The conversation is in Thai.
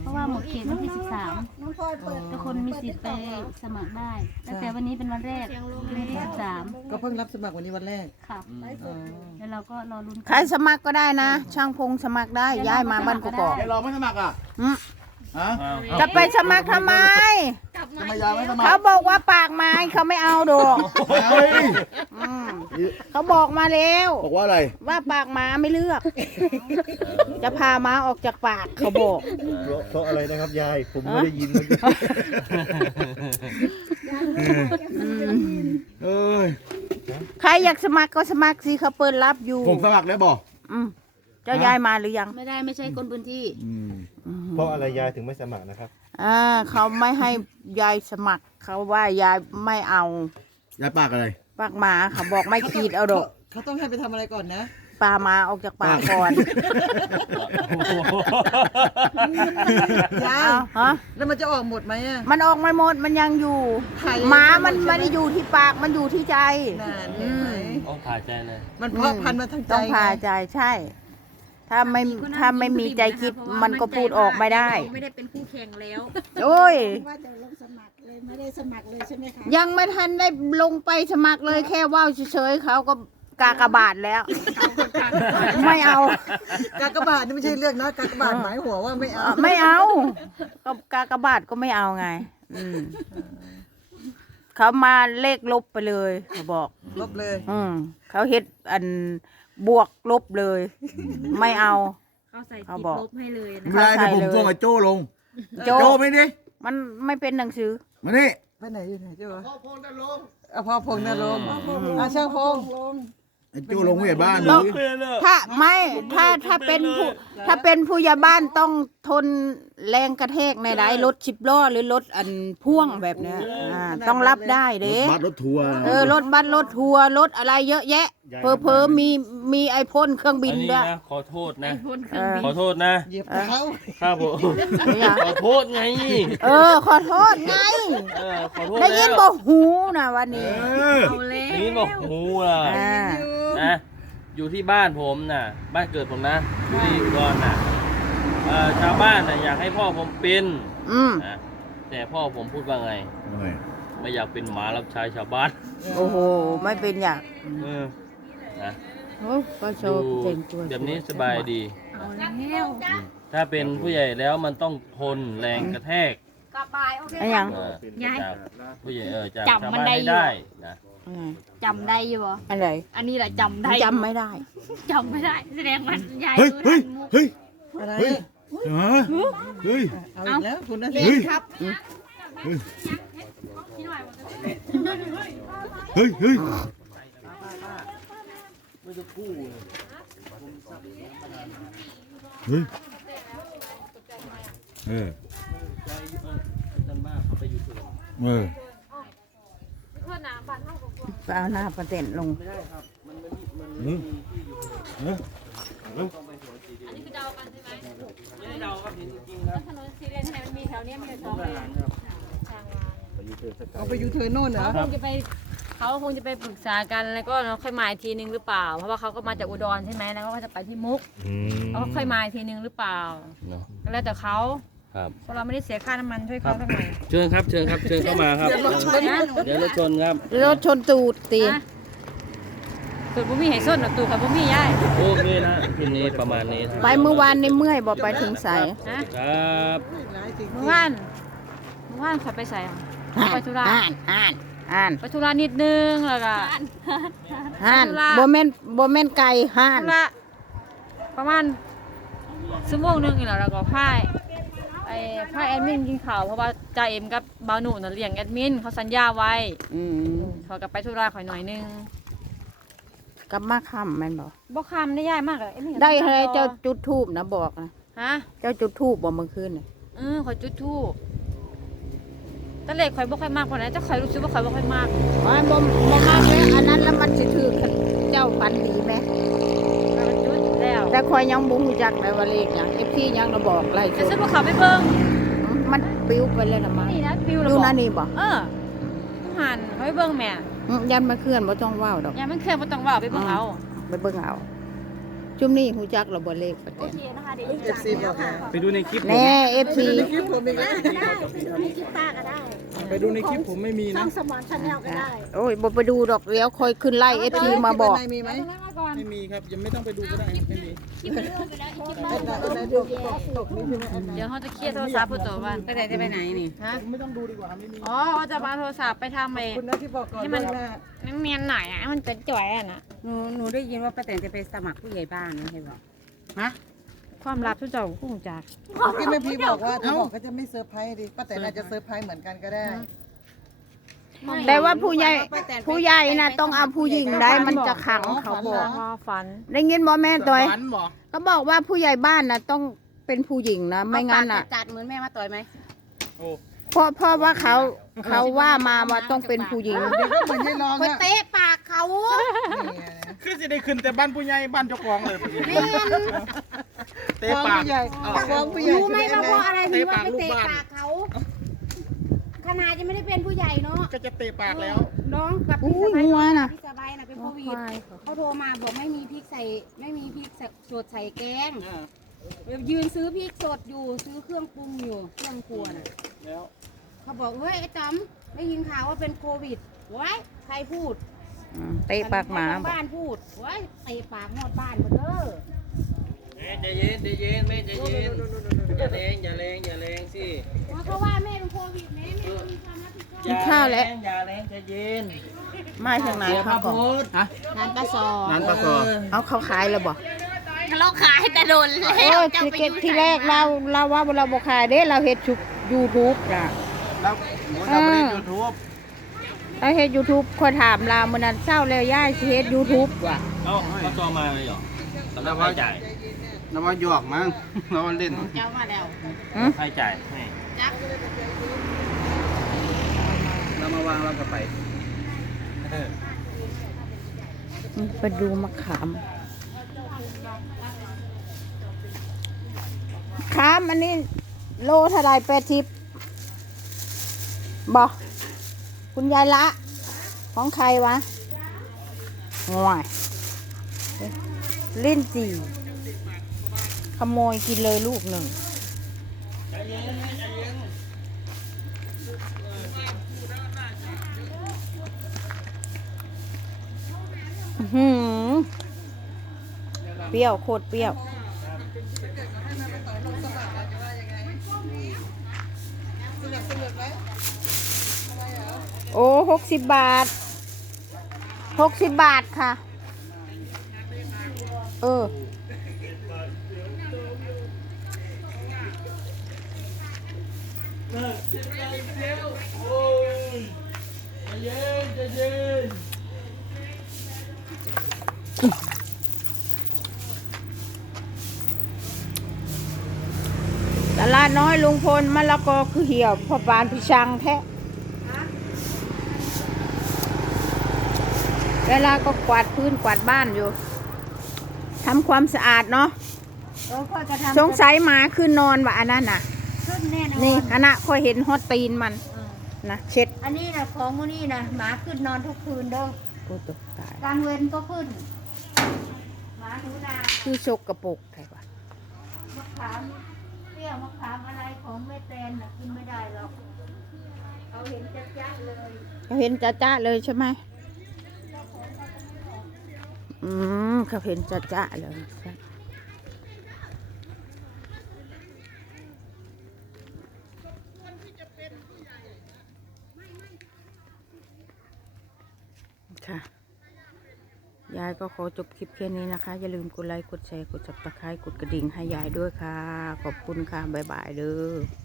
เพราะว่าหมดเขตวันที่น้องพลอยเปิด13ทุกคนมีสิทธิ์ไปสมัครได้ตั้งแต่วันนี้เป็นวันแรกวันที่ก็เพิ่งรับสมัครวันนี้วันแรก13ค่ะอ๋อแล้วเราก็รอลุ้นใครสมัครก็ได้นะ ช่างพงสมัครได้ย้ายมาบ้านกกอกไอ้รอไม่สมัครอะอืมฮะ จะไปสมัครทำไม ทำไมยายไม่สมัครเขาบอกว่าปากไม้เขาไม่เอาดอกเฮ้ยอืมเขาบอกมาแล้ว บอกว่าอะไร ว่าปากหมาไม่เลือก จะพาม้าออกจากปากเขาบอก เพราะเพราะอะไรนะครับยาย ผมไม่ได้ยินเลยเอ้ย ใครอยากสมัครก็สมัครสิเขาเปิดรับอยู่ผมสมัครแล้วบอกอืมเจ้ายายมาหรือยัง ไม่ได้ไม่ใช่คนพื้นที่ เพราะอะไรยายถึงไม่สมัครนะครับ อ่าเขาไม่ให้ ยายสมัคร เขาว่ายายไม่เอายายปากอะไรปากหมาเขาบอกไม่ขีดเอาดอกเขาต้องให้ไปทำอะไรก่อนนะ ปลาหมาออกจากปากก่อนยาย เอาฮะแล้วมันจะออกหมดไหมอะ มันออกไม่หมดมันยังอยู่ไข่หมามันไม่ได้อยู่ที่ปากมันอยู่ที่ใจ นานเห็นไหม ต้องผ่าใจเลยมันเพาะพันธุ์มาทั้งใจต้องพาไงใจใช่ ถ้าไม่ถ้าไม่มีใจคิดมันก็พูดออกไม่ได้ ไม่ได้เป็นคู่แข่งแล้ว โอ้ย ว่าจะลงสมัครเลยไม่ได้สมัครเลยใช่ไหมคะยังไม่ทันได้ลงไปสมัครเลยแค่ว่าวเฉยๆเขาก็กากบาทแล้ว ไม่เอา กากบาทนี่ไม่ใช่เรื่องนะกากบาทหมายหัวว่าไม่เอาเอ่อไม่เอาก็กากบาทก็ไม่เอาไง อืมเขามาเลขลบไปเลยเขาบอก ลบเลย อืมเขาเฮ็ดอัน บวกลบเลย ไม่เอา เขาใส่เขาติดบอก ลบให้เลยนะไม่ได้แต่ผมส่งไอ้โจ้ลง โจโจ้ไม่ดิมันไม่เป็นหนังสือ มานี่ไปไหนอยู่ไหนเจ้าวะพ่อพงนรงค์พ่อพงนรงค์อะช่างพงไอ้โจ้ลงผู้ใหญ่บ้านต้ดูองถ้าไม่ถ้าถ้าเป็นผู้ถ้าเป็นผู้ใหญ่บ้านต้องทนแรงกระแทกในไดรถชิบล้อหรือรถอันพ่วงแบบเนี้ยอ่าต้องรับได้เด้บัสรถทัวร์เออรถบัสรถทัวร์รถอะไรเยอะแยะ เพอเพอๆมีมีไอพ่นเครื่องบิอันนนี้ด้วย นะขอโทษนะเออขอโทษนะเหยียบเท้าครับผมเนี่ยขอโทษไงเออ ขอโทษไง เออขอโทษได้ยิแล้นวบอกหูนะวันนี้เออได้ยินบอกหูล่ะอ่า นะอยู่ที่บ้านผมน่ะ บ้านเกิดผมนะที่อุดรน่ะ เอ่อชาวบ้านน่ะอยากให้พ่อผมเป็นอืมนะแต่พ่อผมพูดว่าไงไม่อยากเป็นหมารับใช้ชาวบ้านโอ้โห ไม่เป็นอย่างเออนะโอ้ก็โชอยู่ว์เจ๋งตัวแบบนี้สบายดี เอาแล้วถ้าเป็นผู้ใหญ่แล้วมันต้องทนแรงกระแทกไอ้หยังเออจากผู้ใหญ่เออจากจำชาวมันบ้านได้ให้อยู่ ได้นะอืมจำได้อยู่บ่อะไรอันนี้แหละจำได้จำไม่ได้ จำไม่ได้ แสดงว่ายายเฮ้ยรู้เฮ้ยทันมุกเฮ้ยอะไรเฮ้ย ฮะเฮ้ย เอาอีกแล้วคุณนั่นเฮ้ยครับเฮ้ยเฮ้ยเฮ้ยเฮ้ยเออเออไปเอาหน้าประเด็นลงอืมเออ ถนนซีเรียนที่ไหนมันมีแถวเนี้ยมีแต่สองเลนเอาไปยูเทิร์นโน่นเหรอเขาคงจะไปเขาคงจะไปปรึกษากันแล้วก็ค่อยมาอีกทีนึงหรือเปล่า เพราะว่าเขาก็มาจากอุดรใช่ไหมแล้วก็จะไปที่มุกเขาก็ค่อยมาอีกทีนึงหรือเปล่าเนาะก็แล้วแต่เขาครับ เพราะเราไม่ได้เสียค่าน้ำมันช่วยเขาเท่าไหร่เชิญครับ เชิญครับ เชิญเข้ามาครับนะเดี๋ยวรถชนครับรถชนตูดตี นะ ตูดบุมี่ให้ส้นหรอกตูดกับบุมี่ย่ายโอเคนะคลิปนี้ประมาณนี้ไปเมื่อวานนี่เมื่อยบอกไปถึงใสนะครับหลายสิ่งเมื่อวานเมื่อวานขอยไปใส่อะไปธุระอ่านอ่านอ่านไปธุระนิดนึงแล้วก็ อ่านธุระโบแมนโบแมนไก่ห่านธุระประมาณชั่วโมงหนึงนี่แหละแล้วก็พายไอ้พายแอดมินกินข้าวเพราะว่าจ่าเอ็มกับบาวหนูน่ะเลี้ยงแอดมินเขาสัญญาไว้อืม เขาก็ไปธุระข่อยหน่อยนึง กลับมาค่ำแมันบอกบ่คำได้ยากมากเลยเอ็มได้อะไรเจ้าจุดทูบนะบอกนะฮะเจ้าจุดทูบบอกเมื่อคืนน่ะเออข่อยจุดทูบแต่เล็กข่อยบ่ค่อยมากกว่านั้นแต่ข่อยรู้สึกว่าข่อยบ่ค่อยมากอ๋อบ่บ่มากเลยอันนั้นแล้วมันสิถือเจ้าฝันดีไหมข่อยจุดแล้วแต่คอยยังบุ้งจักเลยว่าเลขหยังเอฟซียังระบอกไล่แต่จุดซึ่งพวกเขาไปเบิ่งมันปิ้วไปเลยนะมั้งนี่นะฟิวดูแล้วนั่บ่นนี่บ่เออหันเขาไปเบิ่งแม่อืม ยันมาเคลื่อนบ่ต้องว่าวดอก อย่ามันเคลื่อนบ่ต้องว่าไปเบิ่งเอาไปเบิ่งเอาจุ่มนี่หูจักเราบ่เลขประเด็นเอฟซีบอกนะไปดูในคลิปผมแน่เอฟซีในคลิปผมอีกแล้วมีคิดป้าก็ได้ไปดูในคลิปผมไม่มีช่นะองสมอนชาแนลก็ได้โอ้ยบ่ไปดูดอกเดี๋ยวคอยขึ้นไล่เอฟซีมาบอกในมีไหมไม่มีครับยังไม่ต้องไปดูก็ได้ครับไม่มีในตกตกนี่ใช่ไหม เดี๋ยวเขาจะเคลียร์โทรศัพท์เพื่อตัวบ้านไปไหนจะไปไหนนี่ฮะไม่ต้องดูดีกว่าไม่มีอ๋อเขาจะมาเอาโทรศัพท์ไปทำไอ้คุณนะที่บอกก่อนให้มันล่วงหน้าน้ำเนียนหน่อยอะให้มันเป็นจ่อยอะนะหนูหนูได้ยินว่าป้าแตนจะไปสมัครผู้ใหญ่บ้านนะใช่บอกฮะความลับทุกเจ้าคุ้งจากเมื่อกี้แม่พีบอกว่าถ้าบอกก็จะไม่เซอร์ไพรส์ดิป้าแต่น่าจะเซอร์ไพรส์เหมือนกันก็ได้ แต่ว่าผู้ใหญ่ผู้ใหญ่นะต้องเอาผู้หญิงได้มันจะขังเขาบอกพอฝันได้ยินบ่แม่ตัวฝันบอกเขาบอกว่าผู้ใหญ่บ้านนะต้องเป็นผู้หญิงนะไม่งั้นอะจัดเหมือนแม่มาต่อยไหมโอ้เพราะเพราะว่าเขาเขาว่ามาว่าต้องเป็นผู้หญิงเดี๋ยวก็เหมือนยายรองไปอะเตะปากเขานี่ไงคือจะได้ขึ้นแต่บ้านผู้ใหญ่บ้านเจ้าของเลยพอดีเตะฟ้องปากผู้ใหญ่ฟ้องผู้ใหญ่รู้ไหมว่าเพราะอะไรถึงว่าไปเตะเตะปากลูกบ้า นปากเขาขนาดยังไม่ได้เป็นผู้ใหญ่เนาะก็จะเตะปากแล้ว น้องกับอู้พี่สบายงัวน่ะ พี่สบายน่ะเป็นโควิดเขาโทรมาบอกไม่มีพริกใส่ ไม่มีพริกสดใส่แกงยืนซื้อพริกสดอยู่ซื้อเครื่องปรุงอยู่เครื่องครัวน่ะ แล้วเขาบอกเฮ้ยไอ้จอมได้ยินข่าวว่าเป็นโควิดว้ายใครพูดอืมเตะปากหมาทงบ้านพูดว้ายเตะปากหมดบ้านหมดเด้อแม่ใจเย็นใจเย็นแม่ใจเย็นอย่าแรงอย่าแรงอย่าแรงสิเพราะเขาว่าแม่เป็นโควิดแม่แม่มีความรับผิดชอบกินข้าวแล้ว อย่าแรงใจเย็นมาทางไหนเขาก่อนฮะงานปลาซอร้านปลาคอเอาเขาขายแล้วบ่เราขายแต่โดนแล้โอ้วยจะที่ไปเก็บที่แรกเราเราว่าเราบ่ขายเด้เราเฮ็ดชุก YouTube จ้ะแล้วหมูเราไม่ได้ยูทูบเราเฮ็ด YouTube คนถามเรามื้อนั้นเช้าแล้วย่ายสิเฮ็ด YouTube ว่ะเอ้าเขาจอมาเลยเหรอตอนแรกให้จ่าย น้ำว่าหยอกมั้งน้ำว่าเล่นเจ้ามาแล้วให้จ่ายให้จักเรามาวางเราก็ไปไปดูมะขามขามอันนี้โลเท่าไรแปดทิปบอกคุณยายละ ของใครวะห่วยลิ้นจี่ ขโมยกินเลยลูกหนึ่งหือเปรี้ยวโคตรเปรี้ยวโอ้หกสิบบาทหกสิบบาทค่ะ เออ ตลาดน้อยลุงพลมะละกอคือเหี่ยวพอปานพิชังแท้เวลาก็กวาดพื้นกวาดบ้านอยู่ทำความสะอาดเนาะเออพ่อจะทำสงสัยหมาขึ้นนอนว่ะอันนั้นน่ะ ขึ้นแน่นอนนี่คณะค่อยเห็นฮอตตีนมันนะเช็ดอันนี้นะของมูนี่นะหมาขึ้นนอนทุกคืนเด้อโอ้ตกตาย กลางเวรก็ขึ้น หมาหนูนาคือชกกระปุกใครวะมะขามเปรี้ยวมะขามอะไรของแม่แตนน่ะกินไม่ได้หรอกเขาเห็นจัดๆเลยเขาเห็นจ้าจ้าเลยใช่ไหมอืมเขาเห็นจ้าจ้าเลยค่ะ ยายก็ขอจบคลิปแค่นี้นะคะ อย่าลืมกดไลค์ กดแชร์ กดสับตะไคร้กดกระดิ่งให้ยายด้วยค่ะ ขอบคุณค่ะ บ๊ายบายเด้อ